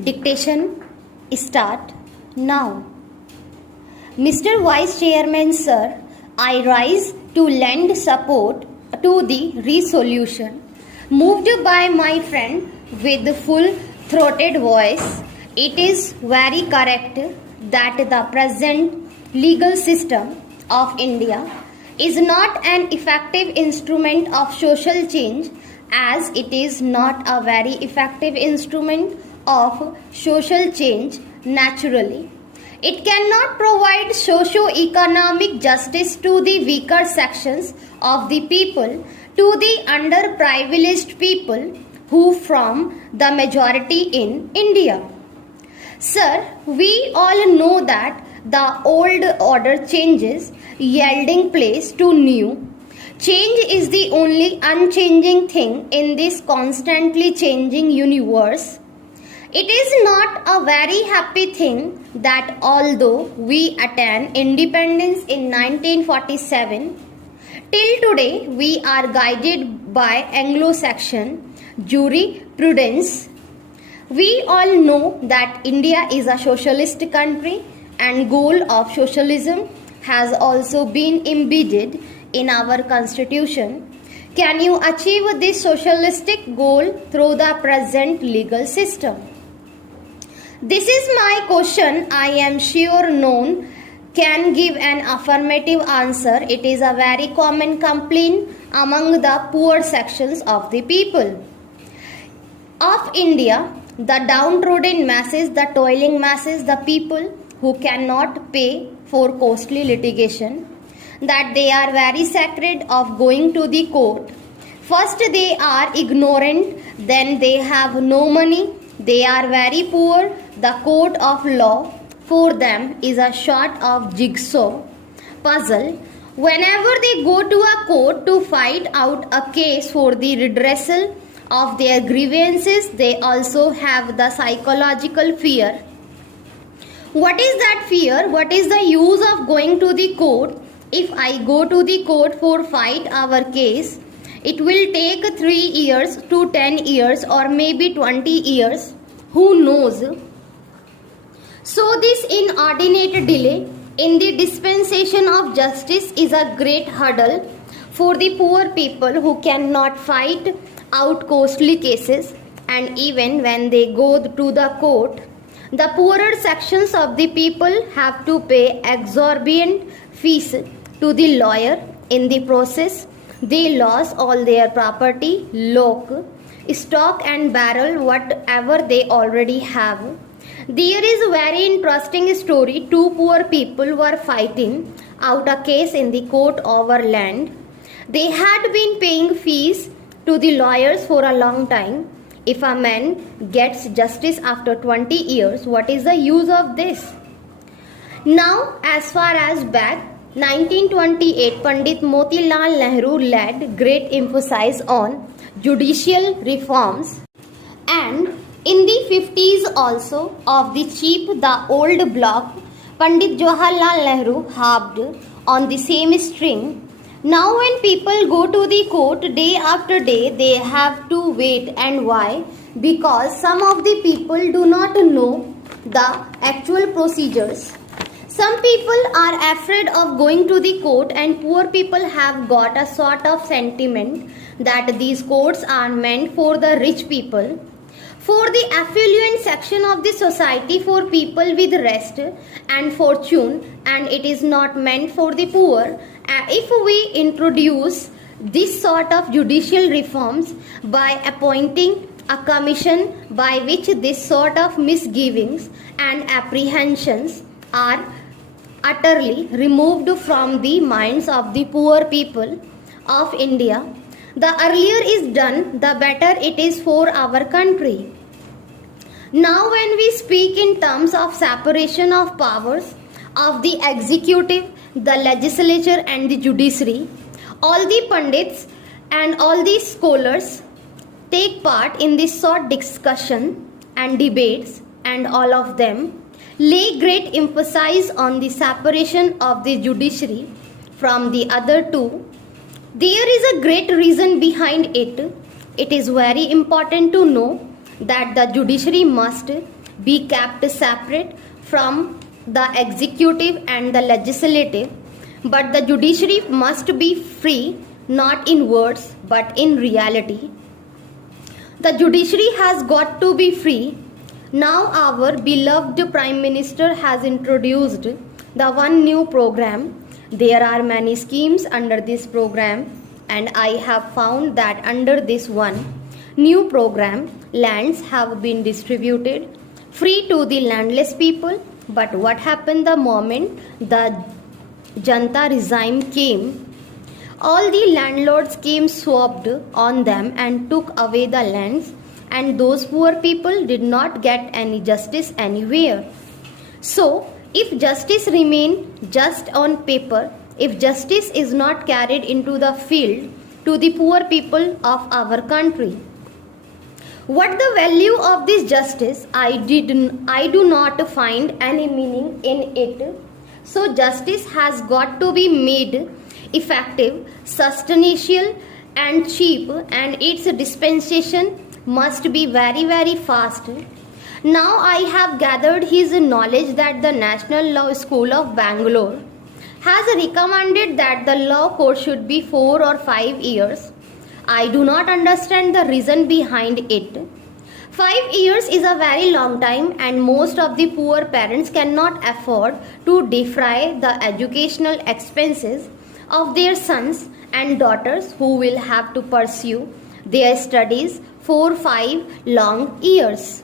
Dictation start now. Mr. Vice Chairman Sir, I rise to lend support to the resolution moved by my friend with full-throated voice. It is very correct that the present legal system of India is not an effective instrument of social change, as it is not a very effective instrument of social change naturally. It cannot provide socio-economic justice to the weaker sections of the people, to the underprivileged people who form the majority in India. Sir, we all know that the old order changes, yielding place to new. Change is the only unchanging thing in this constantly changing universe. It is not a very happy thing that although we attained independence in 1947, till today we are guided by Anglo-Saxon jurisprudence. We all know that India is a socialist country and goal of socialism has also been embedded in our constitution. Can you achieve this socialistic goal through the present legal system? This is my question. I am sure none can give an affirmative answer. It is a very common complaint among the poor sections of the people of India, the downtrodden masses, the toiling masses, the people who cannot pay for costly litigation, that they are very sacred of going to the court. First they are ignorant, then they have no money, they are very poor. The court of law for them is a sort of jigsaw puzzle. Whenever they go to a court to fight out a case for the redressal of their grievances, they also have the psychological fear. What is that fear? What is the use of going to the court? If I go to the court for fight our case, it will take 3 years to 10 years or maybe 20 years. Who knows? So this inordinate delay in the dispensation of justice is a great hurdle for the poor people who cannot fight out costly cases, and even when they go to the court, the poorer sections of the people have to pay exorbitant fees to the lawyer. In the process, they lose all their property, lock, stock and barrel, whatever they already have. There is a very interesting story. Two poor people were fighting out a case in the court over land. They had been paying fees to the lawyers for a long time. If a man gets justice after 20 years, what is the use of this? Now, as far as back 1928, Pandit Motilal Nehru laid great emphasis on judicial reforms, and in the 50s also of the cheap, the old block, Pandit Jawaharlal Nehru harped on the same string. Now when people go to the court day after day, they have to wait. And why? Because some of the people do not know the actual procedures. Some people are afraid of going to the court, and poor people have got a sort of sentiment that these courts are meant for the rich people, for the affluent section of the society, for people with rest and fortune, and it is not meant for the poor. If we introduce this sort of judicial reforms by appointing a commission by which this sort of misgivings and apprehensions are utterly removed from the minds of the poor people of India, the earlier is done, the better it is for our country. Now when we speak in terms of separation of powers of the executive, the legislature and the judiciary, all the pundits and all the scholars take part in this sort discussion and debates, and all of them lay great emphasis on the separation of the judiciary from the other two. There is a great reason behind it. It is very important to know that the judiciary must be kept separate from the executive and the legislative, but the judiciary must be free not in words but in reality. The judiciary has got to be free. Now our beloved Prime Minister has introduced the one new program. There are many schemes under this program, and I have found that under this one new program, lands have been distributed free to the landless people. But what happened the moment the Janta regime came? All the landlords came swooped on them and took away the lands, and those poor people did not get any justice anywhere. So, if justice remains just on paper, if justice is not carried into the field to the poor people of our country, what the value of this justice? I do not find any meaning in it. So justice has got to be made effective, substantial and cheap, and its dispensation must be very fast. Now I have gathered his knowledge that the National Law School of Bangalore has recommended that the law course should be 4 or 5 years. I do not understand the reason behind it. 5 years is a very long time, and most of the poor parents cannot afford to defray the educational expenses of their sons and daughters who will have to pursue their studies for 5 long years.